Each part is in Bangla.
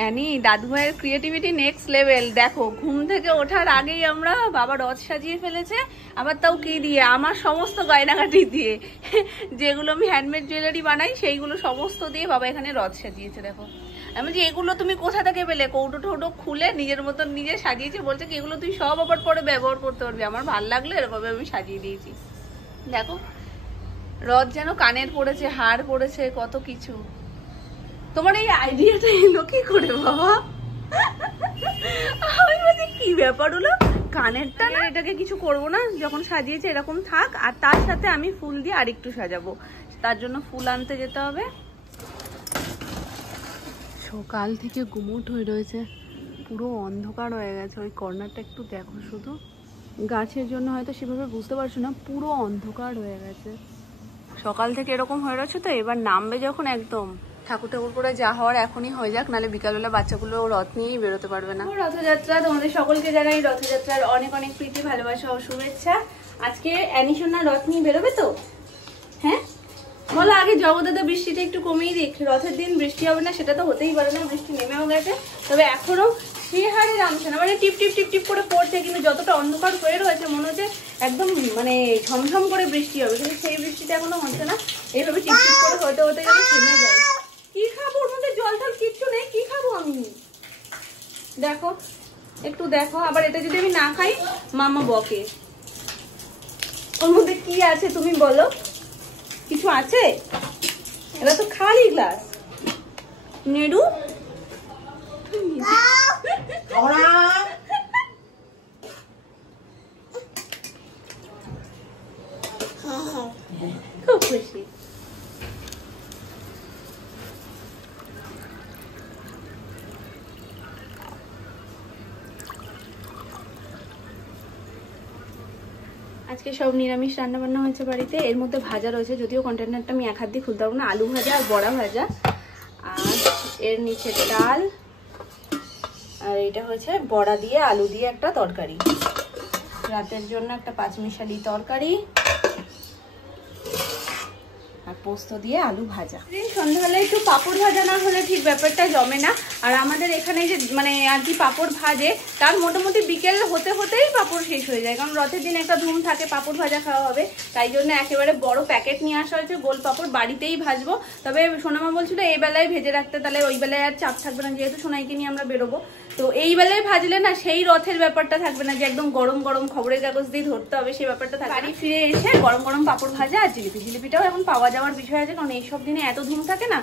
অ্যানি দাদু ভাইয়ের ক্রিয়েটিভিটি নেক্সট লেভেল। দেখো ঘুম থেকে ওঠার আগেই আমরা বাবা রথ সাজিয়ে ফেলেছে, আবার তাও কি দিয়ে, আমার সমস্ত গয়নাগাটি দিয়ে, যেগুলো আমি হ্যান্ডমেড জুয়েলারি বানাই সেইগুলো সমস্ত দিয়ে বাবা এখানে রথ সাজিয়েছে। দেখো আমি যে এগুলো তুমি কোথা থেকে পেলে, কৌটো টৌটো খুলে নিজের মতন নিজে সাজিয়েছে, বলছে কি এগুলো তুই সব আবার পরে ব্যবহার করতে পারবি, আমার ভাল লাগলো এরকমভাবে আমি সাজিয়ে দিয়েছি। দেখো রথ যেন কানের পড়েছে, হার পড়েছে, কত কিছু। তোমার এই আইডিয়াটা এলো কি করে বাবা? আমি বলছি কি ব্যাপার হলো, কানেরটা না, এটাকে কিছু করবো না, যখন সাজিয়েছে এরকম থাক, আর তার সাথে আমি ফুল দিয়ে আরেকটু সাজাবো, তার জন্য ফুল আনতে যেতে হবে। সকাল থেকে গুমোট হয়ে রয়েছে, পুরো অন্ধকার হয়ে গেছে। ওই কর্নারটা একটু দেখো শুধু, গাছের জন্য হয়তো সেভাবে বুঝতে পারছো না, পুরো অন্ধকার হয়ে গেছে। সকাল থেকে এরকম হয়ে রয়েছে, তো এবার নামবে যখন একদম ঠাকুর ঠাকুর করে যা হওয়ার এখনই হয়ে যাক, নাহলে বিকালবেলা বাচ্চাগুলো রথ নিয়েই বেরোতে পারবে না। রথযাত্রা তোমাদের সকলকে জানাই রথযাত্রার অনেক অনেক প্রীতি, ভালোবাসা ও শুভেচ্ছা। আজকে অ্যানিশোনা রথ নিয়ে বেরোবে তো? হ্যাঁ বলো আগে, জগদাদা বৃষ্টিটা একটু কমিয়ে দিক, রথের দিন বৃষ্টি হবে না সেটা তো হতেই পারে না, বৃষ্টি নেমেও গেছে, তবে এখনো সে হারে নামছে না, মানে টিপ টিপ টিপ টিপ করে পড়ছে, কিন্তু যতটা অন্ধকার হয়ে রয়েছে মনে হচ্ছে একদম মানে ঝমঝম করে বৃষ্টি হবে, কিন্তু সেই বৃষ্টিটা এখনো হচ্ছে না। এইভাবে টিপ টিপ করে হতে হতে গেলে থেমে যায়। কি খাবো ওর মধ্যে, জল টল কিচ্ছু নেই, কি খাবো আমি? দেখো একটু দেখো, আবার এটা যদি আমি না খাই মামা বকে। ওর মধ্যে কি আছে তুমি বলো, কিছু আছে? এটা তো খালি গ্লাস। নেড়ু খুব খুশি। আজকে সব নিরামিষ রান্না বান্না হয়েছে বাড়িতে, এর মধ্যে ভাজা রয়েছে, যদিও কন্টেনারটা আমি এক হাত দিয়ে খুলতে পারবো না, আলু ভাজা আর বড়া ভাজা, আর এর নিচে ডাল, আর এটা হচ্ছে বড়া দিয়ে আলু দিয়ে একটা তরকারি, রাতের জন্য একটা পাঁচমিশালি তরকারি, আর পোস্ত দিয়ে আলু ভাজা। সন্ধ্যাবেলা একটু পাঁপড় ভাজা না হলে ঠিক ব্যাপারটা জমে না, আর আমাদের এখানে যে মানে আর কি পাঁপড় ভাজে, তার মোটামুটি বিকেল হতে হতেই পাঁপড় শেষ হয়ে যায়, কারণ রথের দিন একটা ধুম থাকে, পাঁপড় ভাজা খাওয়া হবে, তাই জন্য একেবারে বড় প্যাকেট নিয়ে আসা হয়েছে, গোল পাঁপড় বাড়িতেই ভাজবো। তবে সোনামা বলছিল এই বেলায় ভেজে রাখতে, তাহলে ওই বেলায় আর চাপ থাকবে না, যেহেতু সোনাইকে নিয়ে আমরা বেরোবো, তো এই বেলায় ভাজলে না সেই রথের ব্যাপারটা থাকবে না, যে একদম গরম গরম খবরের কাগজ দিয়ে ধরতে হবে, সেই ব্যাপারটা থাকবে। বাড়ি ফিরে এসে গরম গরম পাঁপড় ভাজা আর জিলিপি, জিলিপিটাও এখন পাওয়া যাওয়ার বিষয় আছে, কারণ এইসব দিনে এত ধুম থাকে না,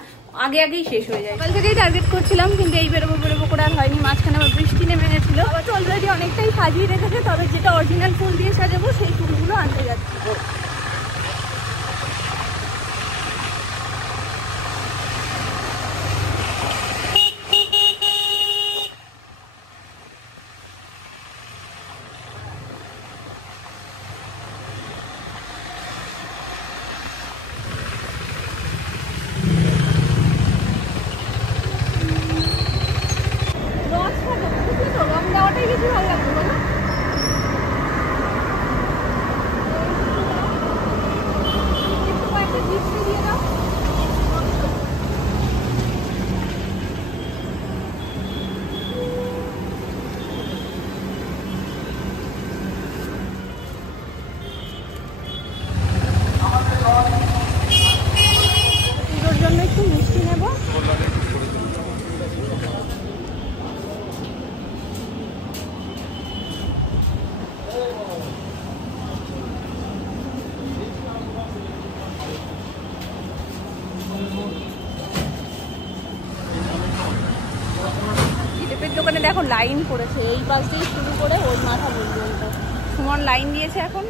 আগে আগেই শেষ হয়ে যায়। সকাল থেকেই টার্গেট করছিলাম, কিন্তু এই বেরোবো বেরোবো করে আর হয়নি, মাঝখানে আবার বৃষ্টি নেমে গেছিল। আবার তো অলরেডি অনেকটাই সাজিয়ে রেখেছে, তবে যেটা অরিজিনাল ফুল দিয়ে সাজাবো সেই ফুলগুলো আনতে যাচ্ছি। দোকানে দেখো লাইন পড়েছে, এই পাশ দিয়ে শুরু করে ওই মাথা পর্যন্ত সুমন লাইন দিয়েছে এখন।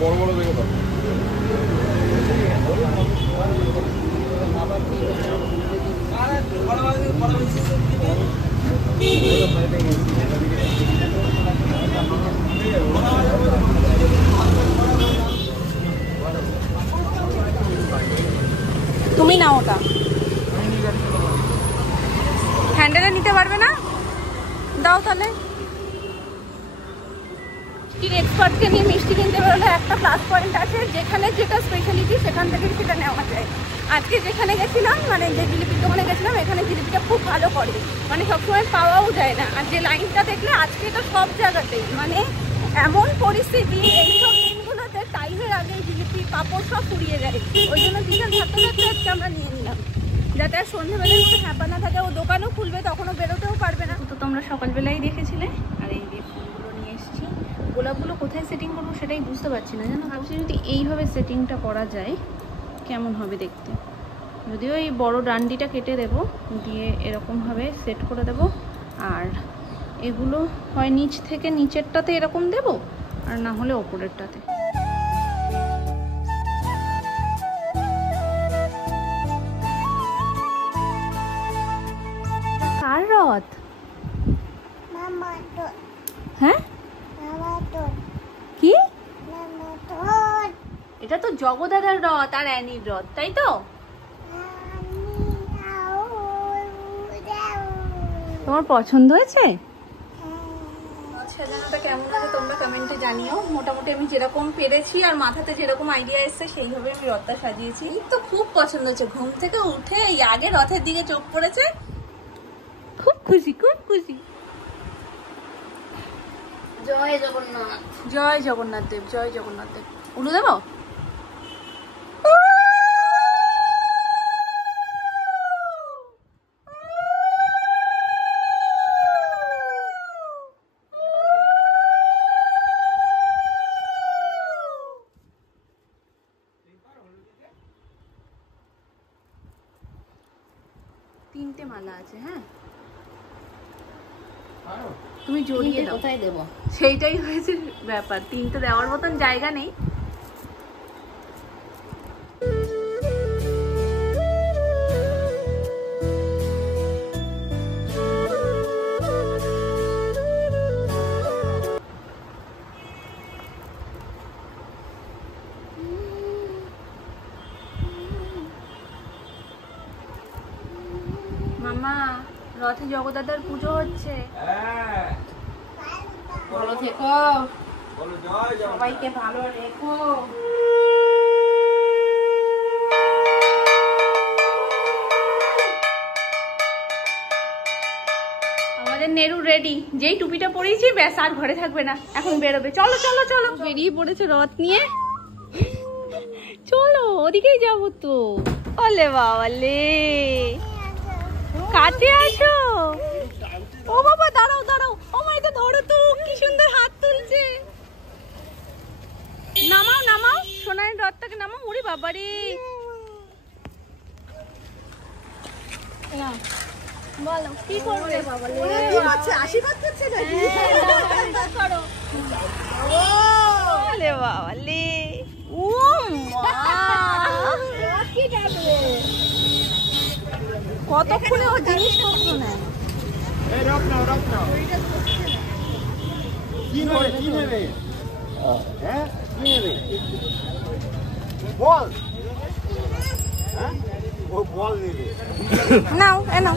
বড় বড় দেখে দাও। তুমি নাও ওটা। হ্যান্ডেলে নিতে পারবে না, দাও তাহলে। এক্সপার্টকে নিয়ে মিষ্টি কিনতে বেরোলে একটা প্লাস পয়েন্ট আছে, যেখানে যেটা স্পেশালিটি সেখান থেকে সেটা নেওয়া যায়। আজকে যেখানে গেছিলাম, মানে যে জিলিপির দোকানে গেছিলাম, এখানে জিলিপিটা খুব ভালো করে, মানে সবসময় পাওয়াও যায় না। আর যে লাইনটা দেখলে আজকে তো সব জায়গাতেই, মানে এমন পরিস্থিতি এইসব দিনগুলোতে টাইমের আগে জিলিপি পাপড় সব ফুরিয়ে যায়। ওই জন্য দিনে থাকতে থাকতে আজকে আমরা নিয়ে নিলাম, যাতে আর সন্ধ্যেবেলায় কোনো হ্যাপা না থাকে। ও দোকানও খুলবে, তখনও বেরোতেও পারবে না। তো তোমরা সকালবেলাই দেখেছিলে। আর এই যে ফুলগুলো নিয়ে এসেছি, গোলাপগুলো কোথায় সেটিং করবো সেটাই বুঝতে পারছি না, জানো। ভাবছি যদি এইভাবে সেটিংটা করা যায় কেমন হবে দেখতে। যদিও এই বড় ডান্ডিটা কেটে দেব, দিয়ে এরকমভাবে সেট করে দেব। আর এগুলো হয় নিচ থেকে নিচেরটাতে এরকম দেব, আর না হলে ওপরেরটাতে। কার রথ? হ্যাঁ কি? এটা তো জগদাদার রথ আর অ্যানির রথ, তাই তো? তোমার পছন্দ হয়েছে? সাজানোটা কেমন আছে তোমরা কমেন্টে জানিও। মোটামুটি আমি যেরকম পেরেছি আর মাথাতে যেরকম আইডিয়া এসছে সেইভাবে আমি রথটা সাজিয়েছি। তো খুব পছন্দ হচ্ছে। ঘুম থেকে উঠে এই আগে রথের দিকে চোখ পড়েছে, খুব খুশি, খুব খুশি। জয় জগন্নাথ, জয় জগন্নাথ দেব, জয় জগন্নাথ দেব। উলু দেব? তিনটে মালা আছে। হ্যাঁ, তুমি জড়িয়ে দাও। কোথায় দেব? সেইটাই হয়েছে ব্যাপার, তিনটে দেওয়ার মতন জায়গা নেই। মামা, রথে জগদাদার পুজো হচ্ছে। ভালো থেকো, সবাইকে ভালো রেখো। আমাদের নেরু রেডি, যেই টুপিটা পরিয়েছি ব্যাস আর ঘরে থাকবে না, এখন বেরোবে। চলো চলো চলো, বেরিয়ে পড়েছে রথ নিয়ে। চলো ওদিকেই যাবো তো। ওলে বাবালে, কাছে আসো। ও বাবা দাঁড়াও দাঁড়াও, ও মা এটা ধরো তো, কি সুন্দর হাত তুলছে। নামাও নামাও, সোনার রথটাকে নামাও। ওরে বাবারে, বলো কি করবে? আশীর্বাদ করছে নাকি? করো। ওলে বাবালে, ও মা কি যাবে, কতক্ষণে ও জিনিসপত্র নেয়। এই রক নাও, রক নাও। কি নেবে, কি নেবে? হ্যাঁ, কি নেবে? বল। হ্যাঁ, ও বল নেবে। নাও এ নাও।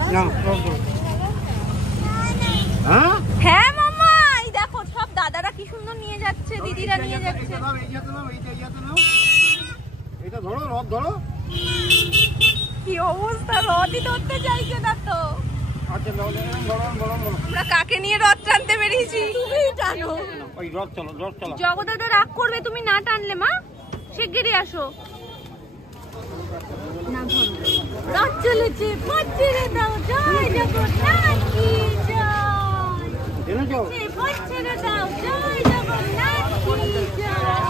হ্যাঁ হ্যাঁ মামা, এই দেখো সব দাদারা কি সুন্দর নিয়ে যাচ্ছে, দিদিরা নিয়ে যাচ্ছে। এটা ধরো, রথ ধরো। কি অবস্থা, রথই ধরতে চাইছে না তো। আচ্ছা ধরো, আমরা কাকে নিয়ে রথ টানতে বেরিয়েছি? তুমি টানো। ওই রথ চলো, রথ চলো। জগদাদা রাগ করবে তুমি না টানলে। মা শিগগিরই আসো। না ধরো, রথ চলেছে, পথ ছেড়ে দাও। জয় জগন্নাথ কি জয়, পথ ছেড়ে দাও। জয় জগন্নাথ কি জয়।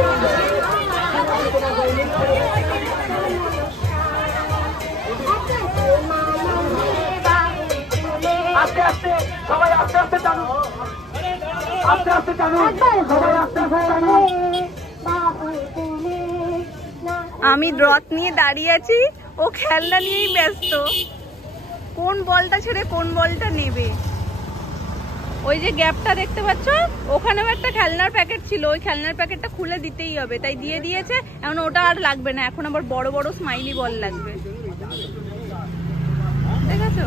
Thank you. সবাই আস্তে আস্তে টানো, আস্তে আস্তে টানো, সবাই আস্তে আস্তে টানো। আমি রথ নিয়ে দাঁড়িয়ে আছি, ও খেলনা নিয়েই ব্যস্ত। কোন বলটা ছেড়ে কোন বলটা নেবে। ওই যে গ্যাপটা দেখতে পাচ্ছ, ওখানেও একটা খেলনার প্যাকেট ছিল, ওই খেলনার প্যাকেটটা খুলে দিতেই হবে, তাই দিয়ে দিয়েছে। এখন ওটা আর লাগবে না, এখন আবার বড় বড় স্মাইলি বল লাগবে। ঠিক আছে,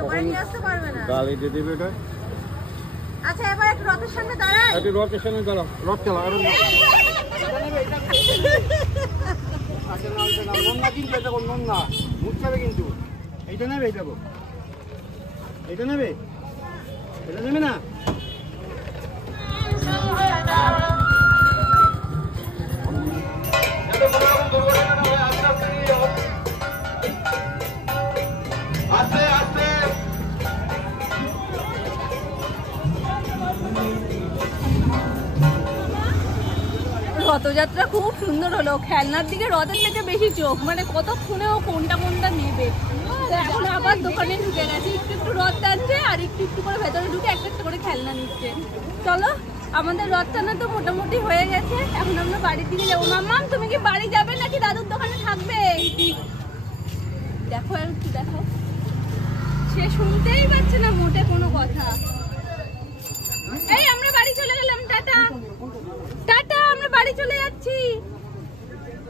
দোকানে নিয়ে আসতে পারবে না। গালি দিয়ে দেবে এটা। আচ্ছা এবার একটু রথের সামনে দাঁড়াই, একটু রথের সামনে দাঁড়াও, রথ চালাও। আরে না, আচ্ছা না, এটা না, নুন না কিন্তু, এটা নুন না, মুখ চাবে কিন্তু। এইটা নেবে, এইটা গো, এইটা নেবে, এটা নেবে না। আস্তে আস্তে রথযাত্রা খুব সুন্দর হলো। খেলনার দিকে রথের থেকে বেশি চোখ, মানে কতক্ষণে ও কোনটা কোনটা নেবে। তো এখন আবার দোকানে ঢুকে গেছে, একটু একটু রথ টানছে আর একটু একটু করে ভেতরে ঢুকে একটা একটা করে খেলনা নিচ্ছে। চলো, আমাদের রথ টানা তো মোটামুটি হয়ে গেছে, এখন আমরা বাড়ির দিকে যাবো। মাম্মাম তুমি কি বাড়ি যাবে নাকি দাদুর দোকানে থাকবে? দেখো আর কি দেখো, সে শুনতেই পাচ্ছে না মোটে কোনো কথা। এই আমরা বাড়ি চলে গেলাম, টাটা টাটা, আমরা বাড়ি চলে যাচ্ছি।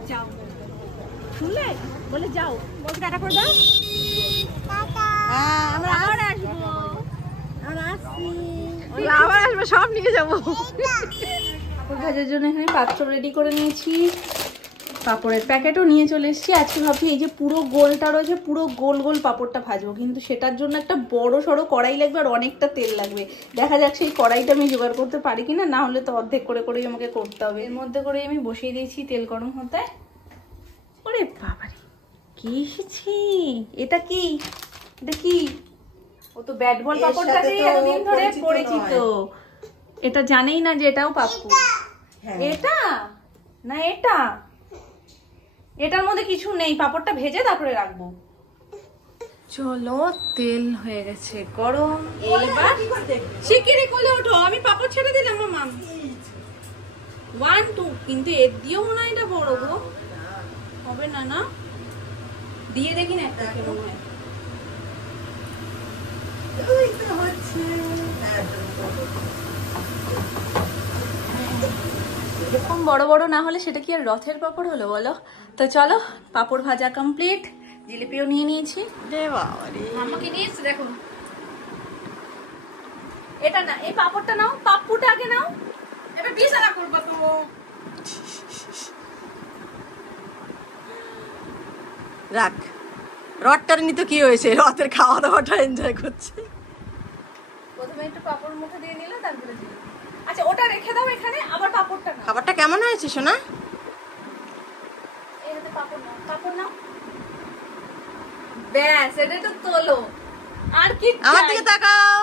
যাও, শুনলে বলে যাও, বল টাটা করে দাও। হ্যাঁ আমরা আবার আসবো, আবার আসবো, সব নিয়ে যাবো। পাপড় ভাজার জন্য এখানে পাত্র রেডি করে নিয়েছি, পাপড়ের প্যাকেটও নিয়ে চলে এসেছি। আজকে ভাবছি এই যে পুরো গোলটা রয়েছে, পুরো গোল গোল পাপড়টা ভাজবো, কিন্তু সেটার জন্য একটা বড় সড়ো কড়াই লাগবে আর অনেকটা তেল লাগবে। দেখা যাক সেই কড়াইটা আমি জোগাড় করতে পারি কিনা, না হলে তো অর্ধেক করে করেই আমাকে করতে হবে। এর মধ্যে করে আমি বসিয়ে দিয়েছি তেল গরম হতে। ওরে বাবারে, কি এসেছি, এটা কি, এটা কি? ও তো ব্যাট বল পাপড়টাকেই এতদিন ধরে পরিচিত, এটা জানেই না যে এটাও পাপ্পু। এটা না, এটা, এটার মধ্যে কিছু নেই, পাপড়টা ভেজে তারপরে রাখবো। চলো, তেল হয়ে গেছে গরম, এইবার শিগগিরই কোলে ওঠো, আমি পাপড় ছেড়ে দিলাম। মাম 1 2, কিন্তু এর দিয়েও মনে হয় এটা বড় গো, হবে না? না দিয়ে দেখি না একটা কেমন হয়। এরকম বড় বড় না হলে সেটা কি আর রথের পাপড় হলো বলো? তো চলো, পাপড় ভাজা কমপ্লিট, জিলিপিও নিয়ে নিয়েছি। আমাকে নিয়েছি, দেখো এটা না, এই পাপড়টা নাও, পাপ্পুটা আগে নাও, এবার বিছানা করবো তো। রাখ, রথটার নি তো কি হয়েছে, রথের খাওয়া দাওয়াটা এনজয় করছে। প্রথমে একটু পাপড় মুখে দিয়ে নিলে, তারপরে জিলিপি। আচ্ছা ওটা রেখে দাও এখানে, আবার পাপড়টা নাও। খাবারটা কেমন হয়েছে সোনা? এই হাতে পাপড় নাও, পাপড় নাও, ব্যাস এটা তো তোলো। আর কি আমার দিকে তাকাও।